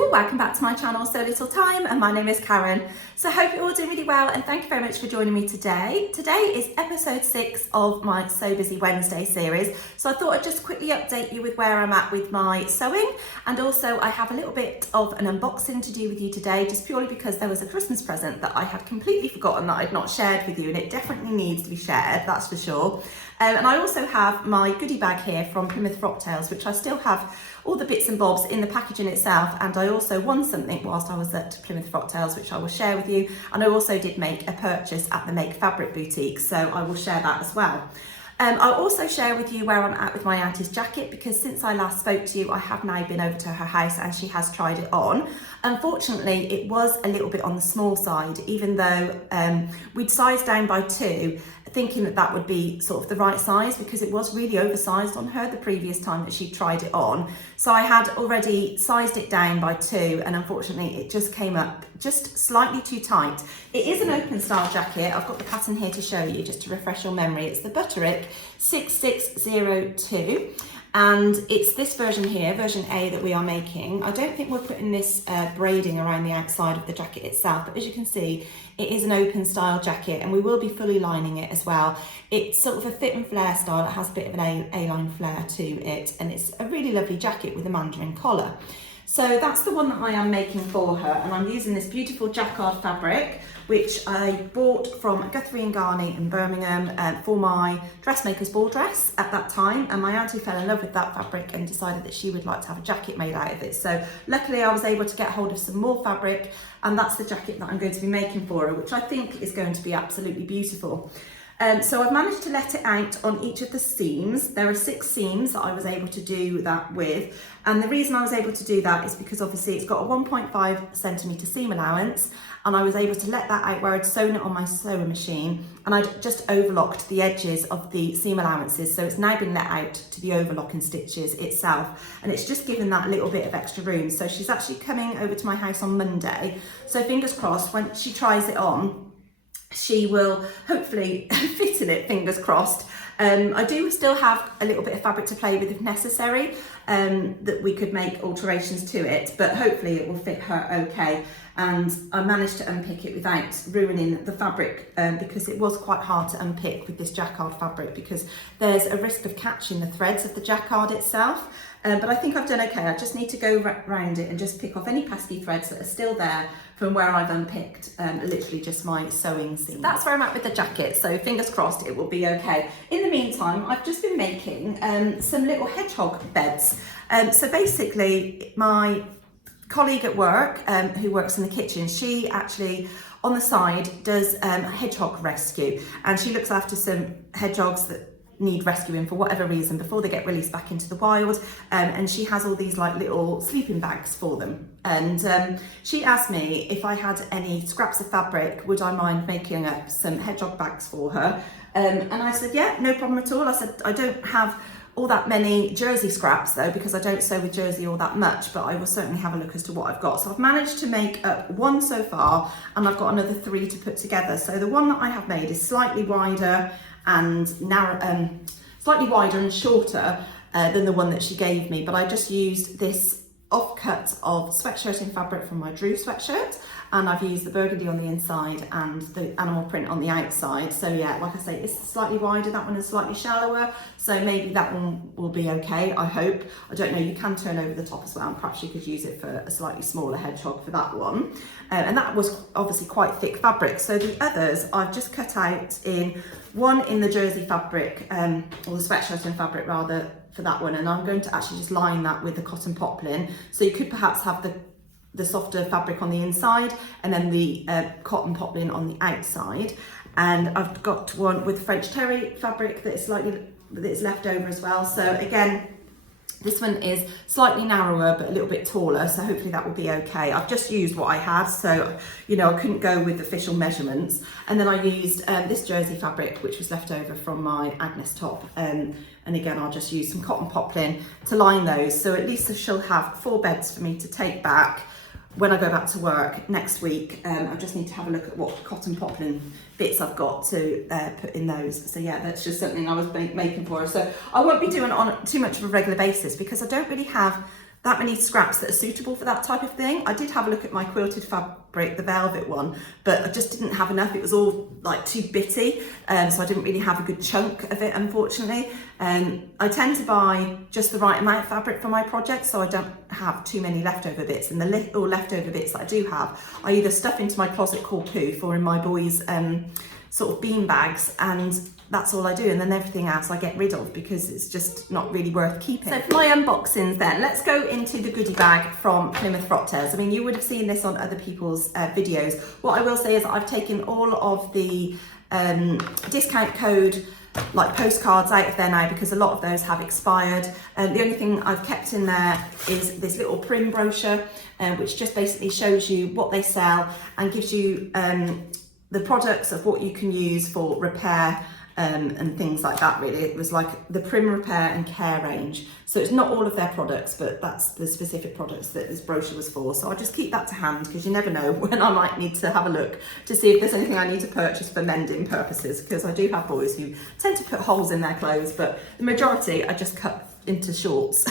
all, welcome back to my channel Sew Little Time, and my name is Karen. So I hope you're all doing really well, and thank you very much for joining me today. Today is episode 6 of my So Busy Wednesday series. So I thought I'd just quickly update you with where I'm at with my sewing, and also I have a little bit of an unboxing to do with you today, just purely because there was a Christmas present that I had completely forgotten that I'd not shared with you, and it definitely needs to be shared, that's for sure. And I also have my goodie bag here from Plymouth Frocktails, which I still have all the bits and bobs in the packaging itself, and I also won something whilst I was at Plymouth Frocktails, which I will share with you, and I also did make a purchase at the Make Fabric boutique, so I will share that as well. I'll also share with you where I'm at with my auntie's jacket, because since I last spoke to you I have now been over to her house and she has tried it on. Unfortunately it was a little bit on the small side, even though we'd sized down by 2, thinking that that would be sort of the right size, because it was really oversized on her the previous time that she tried it on. So I had already sized it down by 2, and unfortunately it just came up just slightly too tight. It is an open style jacket. I've got the pattern here to show you just to refresh your memory. It's the Butterick 6602. And it's this version here, version A, that we are making. I don't think we're putting this braiding around the outside of the jacket itself, but as you can see, it is an open style jacket, and we will be fully lining it as well. It's sort of a fit and flare style. It has a bit of an A-line flare to it, and it's a really lovely jacket with a mandarin collar. So that's the one that I am making for her, and I'm using this beautiful jacquard fabric, which I bought from Guthrie and Garney in Birmingham for my dressmaker's ball dress at that time, and my auntie fell in love with that fabric and decided that she would like to have a jacket made out of it. So luckily I was able to get hold of some more fabric, and that's the jacket that I'm going to be making for her, which I think is going to be absolutely beautiful. So I've managed to let it out on each of the seams. There are 6 seams that I was able to do that with. And the reason I was able to do that is because obviously it's got a 1.5 centimetre seam allowance, and I was able to let that out where I'd sewn it on my sewing machine, and I'd just overlocked the edges of the seam allowances. So it's now been let out to the overlocking stitches itself, and it's just given that little bit of extra room. So she's actually coming over to my house on Monday. So fingers crossed, when she tries it on, she will hopefully fit in it, fingers crossed. I do still have a little bit of fabric to play with if necessary, that we could make alterations to it, but hopefully it will fit her okay. And I managed to unpick it without ruining the fabric, because it was quite hard to unpick with this jacquard fabric, because there's a risk of catching the threads of the jacquard itself. But I think I've done okay. I just need to go around it and just pick off any pesky threads that are still there from where I've unpicked literally just my sewing seam. So that's where I'm at with the jacket, so fingers crossed it will be okay. In the meantime, I've just been making some little hedgehog beds. So basically, my colleague at work who works in the kitchen, she actually on the side does hedgehog rescue, and she looks after some hedgehogs that need rescuing for whatever reason before they get released back into the wild, and she has all these like little sleeping bags for them. And she asked me if I had any scraps of fabric, would I mind making up some hedgehog bags for her, and I said yeah, no problem at all. I said I don't have all that many jersey scraps though, because I don't sew with jersey all that much, but I will certainly have a look as to what I've got. So I've managed to make up 1 so far, and I've got another 3 to put together. So the one that I have made is slightly wider and narrow, slightly wider and shorter than the one that she gave me, but I just used this offcut of sweatshirting fabric from my Drew sweatshirt, and I've used the burgundy on the inside and the animal print on the outside. So yeah, like I say, it's slightly wider, that one is slightly shallower, so maybe that one will be okay, I hope. I don't know, you can turn over the top as well, and perhaps you could use it for a slightly smaller hedgehog for that one. And that was obviously quite thick fabric. So the others I've just cut out in, one in the jersey fabric, or the sweatshirting fabric rather, for that one, and I'm going to actually just line that with the cotton poplin. So you could perhaps have the softer fabric on the inside and then the cotton poplin on the outside. And I've got one with French terry fabric that is left over as well. So again, this one is slightly narrower but a little bit taller, so hopefully that will be okay. I've just used what I had, so you know I couldn't go with official measurements. And then I used this jersey fabric which was left over from my Agnes top, and again I'll just use some cotton poplin to line those, so at least she'll have 4 beds for me to take back when I go back to work next week. I just need to have a look at what cotton poplin bits I've got to put in those. So yeah, that's just something I was making for her. So I won't be doing it on too much of a regular basis because I don't really have that many scraps that are suitable for that type of thing. I did have a look at my quilted fabric, the velvet one, but I just didn't have enough. It was all like too bitty, so I didn't really have a good chunk of it, unfortunately. I tend to buy just the right amount of fabric for my projects, so I don't have too many leftover bits, and the little leftover bits that I do have, I either stuff into my closet called poof or in my boys' sort of bean bags, and that's all I do, and then everything else I get rid of because it's just not really worth keeping. So for my unboxings then, let's go into the goodie bag from Plymouth Frocktails. I mean, you would have seen this on other people's videos. What I will say is I've taken all of the discount code like postcards out of there now because a lot of those have expired. The only thing I've kept in there is this little prim brochure, which just basically shows you what they sell and gives you the products of what you can use for repair and things like that. Really, it was like the prim repair and care range, so it's not all of their products, but that's the specific products that this brochure was for. So I'll just keep that to hand because you never know when I might need to have a look to see if there's anything I need to purchase for mending purposes, because I do have boys who tend to put holes in their clothes, but the majority I just cut into shorts.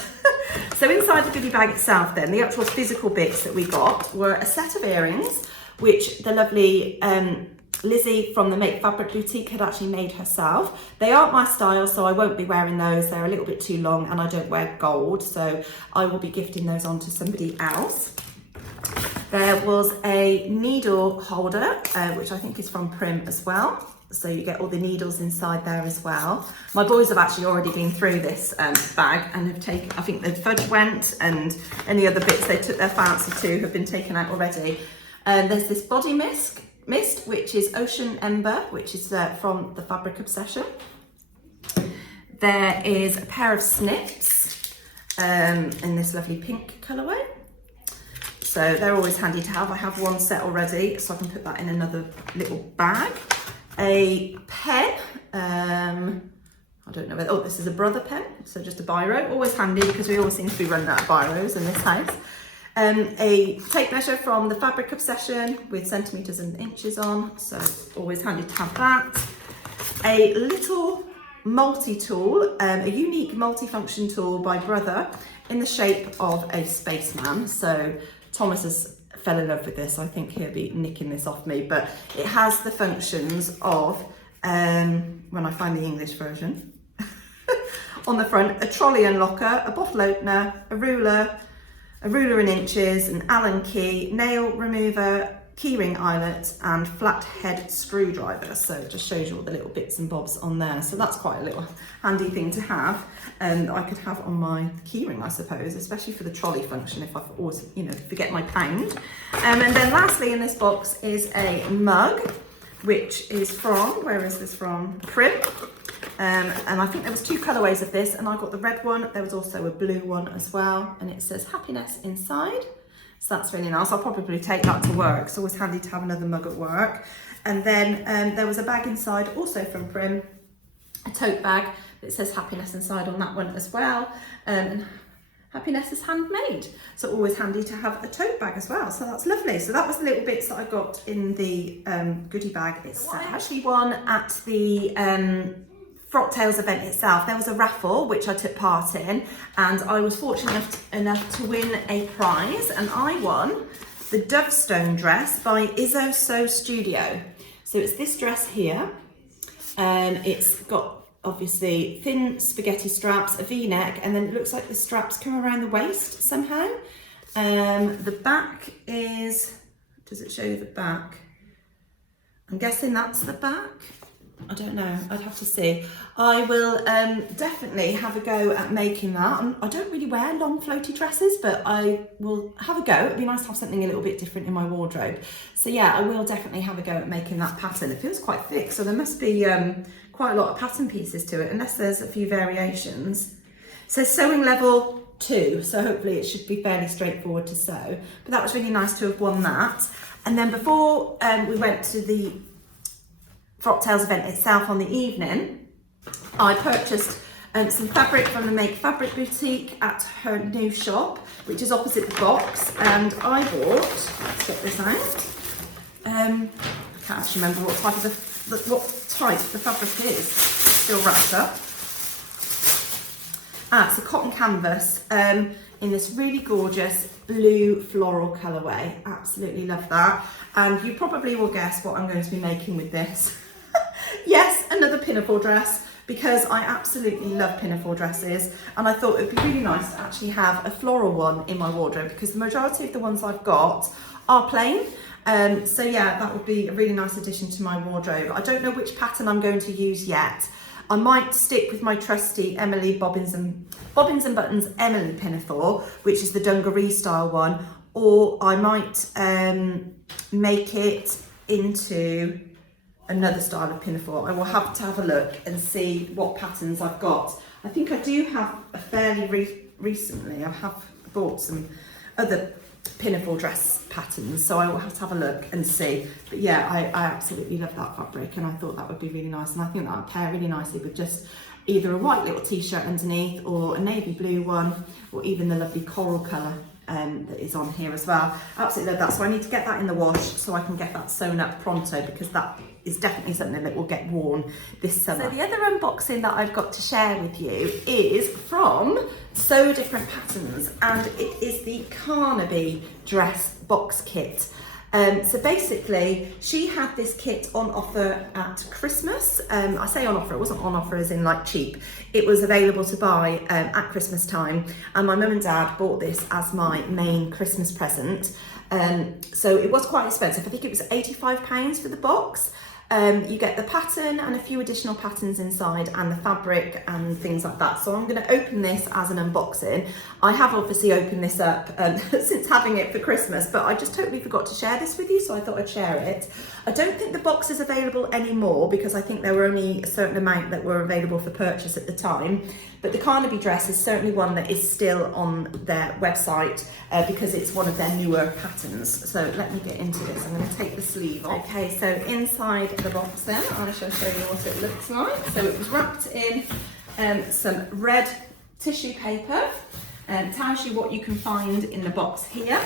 So inside the goodie bag itself then, the actual physical bits that we got were a set of earrings, which the lovely Lizzie from the Make Fabric Boutique had actually made herself. They aren't my style, so I won't be wearing those. They're a little bit too long and I don't wear gold, so I will be gifting those on to somebody else. There was a needle holder, which I think is from Prim as well. So you get all the needles inside there as well. My boys have actually already been through this bag and have taken, I think the fudge went and any other bits they took their fancy to have been taken out already. There's this body mist, which is Ocean Ember, which is from the Fabric Obsession. There is a pair of snips in this lovely pink colourway. So they're always handy to have. I have one set already, so I can put that in another little bag. A pen, I don't know whether, oh, this is a brother pen, so just a biro, always handy because we always seem to be running out of biros in this house. A tape measure from the Fabric Obsession with centimetres and inches on, so always handy to have that. A little multi-tool, a unique multi-function tool by Brother in the shape of a spaceman. So Thomas has fell in love with this. I think he'll be nicking this off me, but it has the functions of, when I find the English version, on the front, a trolley unlocker, a bottle opener, a ruler in inches, an Allen key, nail remover, keyring eyelet, and flathead screwdriver. So it just shows you all the little bits and bobs on there. So that's quite a little handy thing to have, that I could have on my keyring, I suppose, especially for the trolley function if I always, forget my pound. And then lastly in this box is a mug, which is from, where is this from? Prim. And I think there was two colourways of this, and I got the red one. There was also a blue one as well, and it says happiness inside. So that's really nice. I'll probably take that to work. It's always handy to have another mug at work. And then there was a bag inside, also from Prim, a tote bag that says happiness inside on that one as well. And happiness is handmade. So always handy to have a tote bag as well. So that's lovely. So that was the little bits that I got in the goodie bag itself. I actually won at the Frocktails event itself. There was a raffle which I took part in, and I was fortunate enough to win a prize, and I won the Dovestone dress by Sew Studio. So it's this dress here, and it's got obviously thin spaghetti straps, a V-neck, and then it looks like the straps come around the waist somehow. The back is, does it show you the back? I'm guessing that's the back. I don't know, I'd have to see. I will definitely have a go at making that. I don't really wear long floaty dresses, but I will have a go. It'd be nice to have something a little bit different in my wardrobe. So yeah, I will definitely have a go at making that pattern. It feels quite thick, so there must be quite a lot of pattern pieces to it, unless there's a few variations. It says sewing level 2, so hopefully it should be fairly straightforward to sew. But that was really nice to have won that. And then before we went to the Frocktails event itself on the evening, I purchased some fabric from the Make Fabric Boutique at her new shop, which is opposite the box, and I bought, let's get this out, I can't actually remember what type the fabric is, it's still wrapped up. It's a cotton canvas in this really gorgeous blue floral colourway. Absolutely love that. And you probably will guess what I'm going to be making with this. Yes, another pinafore dress, because I absolutely love pinafore dresses, and I thought it would be really nice to actually have a floral one in my wardrobe, because the majority of the ones I've got are plain. So yeah, that would be a really nice addition to my wardrobe. I don't know which pattern I'm going to use yet. I might stick with my trusty Emily Bobbins and Buttons Emily pinafore, which is the dungaree style one, or I might make it into another style of pinafore. I will have to have a look and see what patterns I've got. I think I do have a fairly recently, I have bought some other pinafore dress patterns, so I will have to have a look and see. But yeah, I absolutely love that fabric, and I thought that would be really nice, and I think that would pair really nicely with just either a white little t-shirt underneath, or a navy blue one, or even the lovely coral colour that is on here as well. Absolutely love that. So I need to get that in the wash so I can get that sewn up pronto, because that is definitely something that will get worn this summer. So the other unboxing that I've got to share with you is from Sew Different Patterns, and it is the Carnaby Dress box kit. So basically, she had this kit on offer at Christmas. I say on offer, it wasn't on offer as in like cheap. It was available to buy at Christmas time, and my mum and dad bought this as my main Christmas present. So it was quite expensive. I think it was £85 for the box. You get the pattern and a few additional patterns inside, and the fabric and things like that. So I'm going to open this as an unboxing. I have obviously opened this up since having it for Christmas, but I just totally forgot to share this with you, so I thought I'd share it. I don't think the box is available anymore, because I think there were only a certain amount that were available for purchase at the time. But the Carnaby dress is certainly one that is still on their website, because it's one of their newer patterns. So let me get into this. I'm going to take the sleeve off. Okay, so inside the box then, I shall show you what it looks like. So it was wrapped in some red tissue paper, and tells you what you can find in the box here.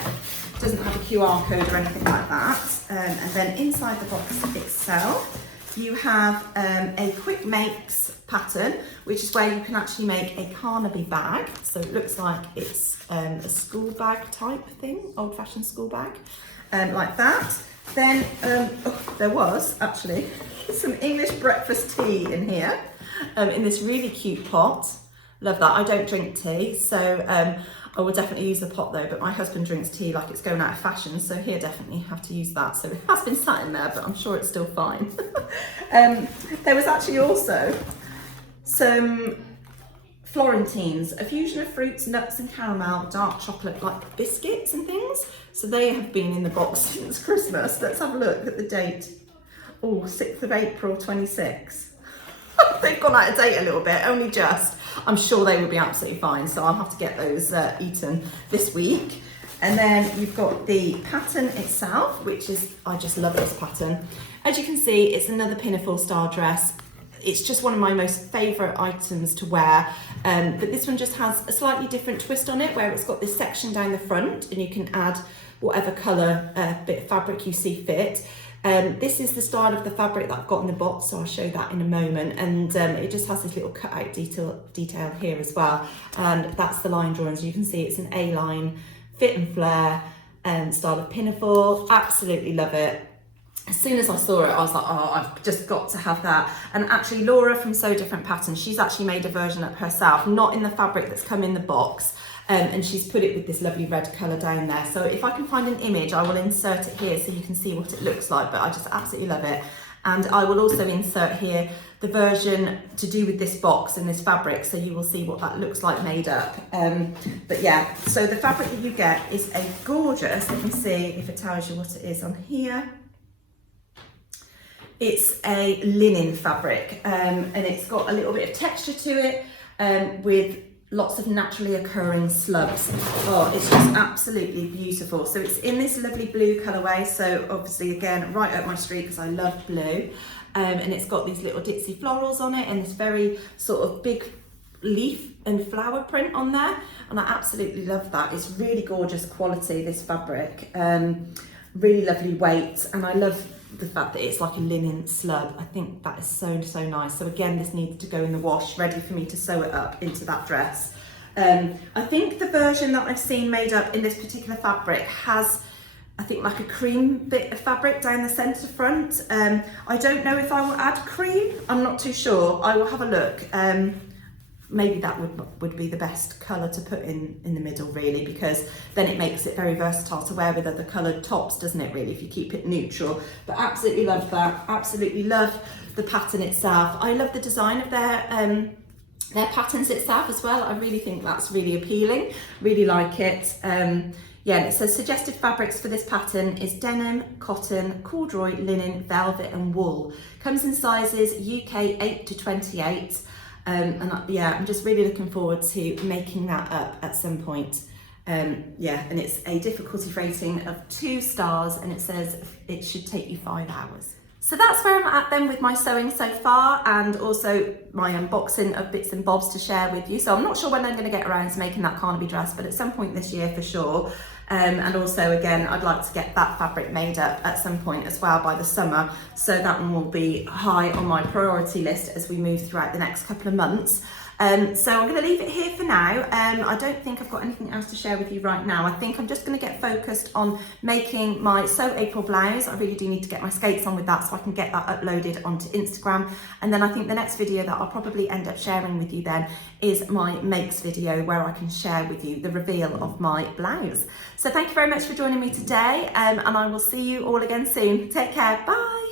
It doesn't have a QR code or anything like that. And then inside the box itself, you have a quick makes pattern, which is where you can actually make a Carnaby bag. So it looks like it's a school bag type thing, old-fashioned school bag, like that. Then there was actually some English breakfast tea in here, in this really cute pot. Love that. I don't drink tea, so I will definitely use the pot though, but my husband drinks tea like it's going out of fashion, so he'll definitely have to use that. So it has been sat in there, but I'm sure it's still fine. There was actually also some Florentines, a fusion of fruits, nuts and caramel, dark chocolate like biscuits and things. So they have been in the box since Christmas. Let's have a look at the date. Oh, 6th of April 26. They've gone out of date a little bit, only just. I'm sure they will be absolutely fine, so I'll have to get those eaten this week. And then you've got the pattern itself, which is, I just love this pattern. As you can see, it's another pinafore style dress. It's just one of my most favourite items to wear, but this one just has a slightly different twist on it, where it's got this section down the front, and you can add whatever colour bit of fabric you see fit. This is the style of the fabric that I've got in the box, so I'll show that in a moment. And it just has this little cutout detail here as well, and that's the line drawing. So you can see it's an A-line fit and flare style of pinafore. Absolutely love it. As soon as I saw it, I was like, oh, I've just got to have that. And actually Laura from Sew Different Patterns, she's actually made a version up herself, not in the fabric that's come in the box, and she's put it with this lovely red colour down there. So if I can find an image, I will insert it here so you can see what it looks like, but I just absolutely love it. And I will also insert here the version to do with this box and this fabric, so you will see what that looks like made up. But yeah, so the fabric that you get is a gorgeous, let me see if it tells you what it is on here. It's a linen fabric, and it's got a little bit of texture to it, with lots of naturally occurring slubs. Oh, it's just absolutely beautiful. So it's in this lovely blue colourway, so obviously again right up my street because I love blue, and it's got these little ditzy florals on it and this very sort of big leaf and flower print on there, and I absolutely love that. It's really gorgeous quality, this fabric, really lovely weight, and I love the fact that it's like a linen slub. I think that is so nice. So again, this needs to go in the wash, ready for me to sew it up into that dress. I think the version that I've seen made up in this particular fabric has, I think, like a cream bit of fabric down the centre front. I don't know if I will add cream, I'm not too sure. I will have a look. Maybe that would be the best colour to put in the middle, really, because then it makes it very versatile to wear with other coloured tops, doesn't it, really, if you keep it neutral. But absolutely love that, absolutely love the pattern itself. I love the design of their patterns itself as well. I really think that's really appealing, really like it. Yeah, and it says suggested fabrics for this pattern is denim, cotton, corduroy, linen, velvet and wool. Comes in sizes UK 8 to 28. Yeah, I'm just really looking forward to making that up at some point. Yeah, and it's a difficulty rating of 2 stars, and it says it should take you 5 hours. So that's where I'm at then with my sewing so far, and also my unboxing of bits and bobs to share with you. So I'm not sure when I'm going to get around to making that Carnaby dress, but at some point this year for sure. And also, again, I'd like to get that fabric made up at some point as well by the summer. So that one will be high on my priority list as we move throughout the next couple of months. So I'm going to leave it here for now. I don't think I've got anything else to share with you right now. I think I'm just going to get focused on making my Sew April blouse. I really do need to get my skates on with that so I can get that uploaded onto Instagram. And then I think the next video that I'll probably end up sharing with you then is my makes video, where I can share with you the reveal of my blouse. So thank you very much for joining me today, and I will see you all again soon. Take care, bye.